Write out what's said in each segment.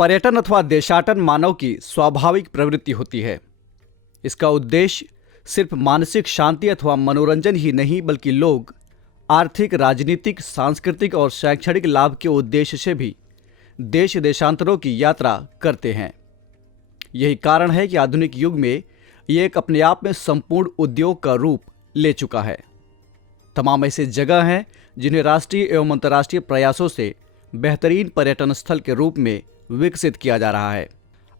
पर्यटन अथवा देशाटन मानव की स्वाभाविक प्रवृत्ति होती है। इसका उद्देश्य सिर्फ मानसिक शांति अथवा मनोरंजन ही नहीं, बल्कि लोग आर्थिक, राजनीतिक, सांस्कृतिक और शैक्षणिक लाभ के उद्देश्य से भी देश देशांतरों की यात्रा करते हैं। यही कारण है कि आधुनिक युग में ये एक अपने आप में संपूर्ण उद्योग का रूप ले चुका है। तमाम ऐसे जगह हैं जिन्हें राष्ट्रीय एवं अंतर्राष्ट्रीय प्रयासों से बेहतरीन पर्यटन स्थल के रूप में विकसित किया जा रहा है।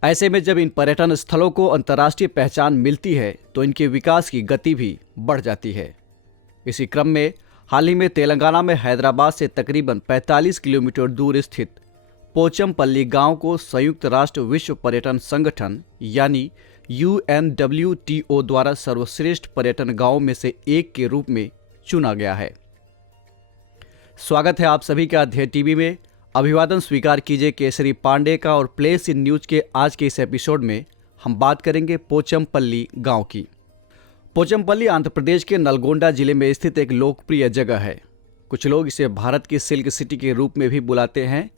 ऐसे में जब इन पर्यटन स्थलों को अंतर्राष्ट्रीय पहचान मिलती है तो इनके विकास की गति भी बढ़ जाती है। इसी क्रम में हाल ही में तेलंगाना में हैदराबाद से तकरीबन 45 किलोमीटर दूर स्थित पोचमपल्ली गांव को संयुक्त राष्ट्र विश्व पर्यटन संगठन यानी UNWTO द्वारा सर्वश्रेष्ठ पर्यटन गांवों में से एक के रूप में चुना गया है। स्वागत है आप सभी का अध्यय टीवी में। अभिवादन स्वीकार कीजिए केसरी पांडे का। और प्लेस इन न्यूज के आज के इस एपिसोड में हम बात करेंगे पोचमपल्ली गांव की। पोचमपल्ली आंध्र प्रदेश के नलगोंडा जिले में स्थित एक लोकप्रिय जगह है। कुछ लोग इसे भारत की सिल्क सिटी के रूप में भी बुलाते हैं,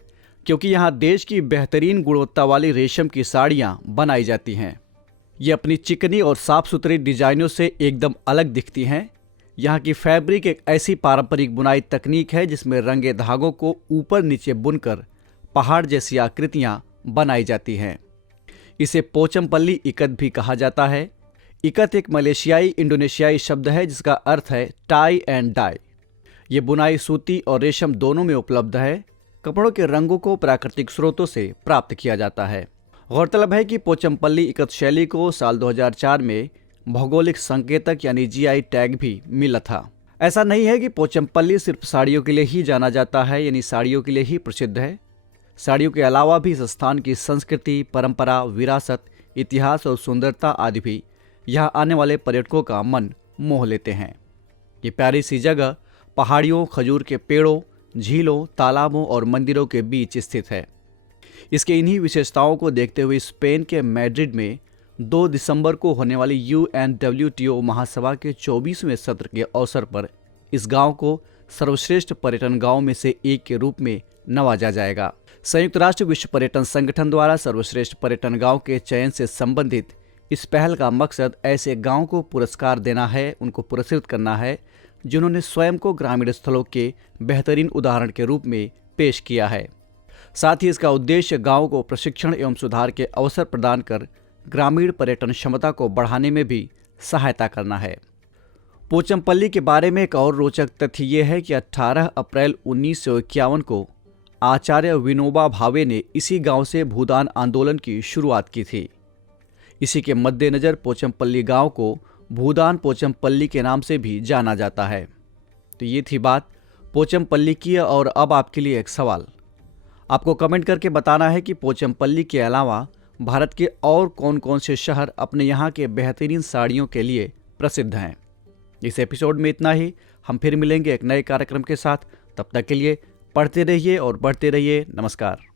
क्योंकि यहाँ देश की बेहतरीन गुणवत्ता वाली रेशम की साड़ियाँ बनाई जाती हैं। ये अपनी चिकनी और साफ सुथरी डिजाइनों से एकदम अलग दिखती हैं। यहाँ की फैब्रिक एक ऐसी पारंपरिक बुनाई तकनीक है जिसमें रंगे धागों को ऊपर नीचे बुनकर पहाड़ जैसी आकृतियाँ बनाई जाती हैं। इसे पोचमपल्ली इकत भी कहा जाता है। इकत एक मलेशियाई इंडोनेशियाई शब्द है जिसका अर्थ है टाई एंड डाई। ये बुनाई सूती और रेशम दोनों में उपलब्ध है। कपड़ों के रंगों को प्राकृतिक स्रोतों से प्राप्त किया जाता है। गौरतलब है कि पोचमपल्ली इकत शैली को साल 2004 में भौगोलिक संकेतक यानी GI टैग भी मिला था। ऐसा नहीं है कि पोचमपल्ली सिर्फ साड़ियों के लिए ही जाना जाता है, यानी साड़ियों के लिए ही प्रसिद्ध है। साड़ियों के अलावा भी इस स्थान की संस्कृति, परंपरा, विरासत, इतिहास और सुंदरता आदि भी यहाँ आने वाले पर्यटकों का मन मोह लेते हैं। ये प्यारी सी जगह पहाड़ियों, खजूर के पेड़ों, झीलों, तालाबों और मंदिरों के बीच स्थित है। इसके इन्हीं विशेषताओं को देखते हुए स्पेन के मैड्रिड में 2 दिसंबर को होने वाली UNWTO महासभा के 24वें सत्र के अवसर पर इस गांव को सर्वश्रेष्ठ पर्यटन गांव में से एक के रूप में नवाजा जाएगा। संयुक्त राष्ट्र विश्व पर्यटन संगठन द्वारा सर्वश्रेष्ठ पर्यटन गांव के चयन से संबंधित इस पहल का मकसद ऐसे गांव को पुरस्कार देना है, उनको पुरस्कृत करना है जिन्होंने स्वयं को ग्रामीण स्थलों के बेहतरीन उदाहरण के रूप में पेश किया है। साथ ही इसका उद्देश्य गांव को प्रशिक्षण एवं सुधार के अवसर प्रदान कर ग्रामीण पर्यटन क्षमता को बढ़ाने में भी सहायता करना है। पोचमपल्ली के बारे में एक और रोचक तथ्य ये है कि 18 अप्रैल 1951 को आचार्य विनोबा भावे ने इसी गांव से भूदान आंदोलन की शुरुआत की थी। इसी के मद्देनज़र पोचमपल्ली गांव को भूदान पोचमपल्ली के नाम से भी जाना जाता है। तो ये थी बात पोचमपल्ली की। और अब आपके लिए एक सवाल, आपको कमेंट करके बताना है कि पोचमपल्ली के अलावा भारत के और कौन कौन से शहर अपने यहाँ के बेहतरीन साड़ियों के लिए प्रसिद्ध हैं। इस एपिसोड में इतना ही। हम फिर मिलेंगे एक नए कार्यक्रम के साथ। तब तक के लिए पढ़ते रहिए और बढ़ते रहिए। नमस्कार।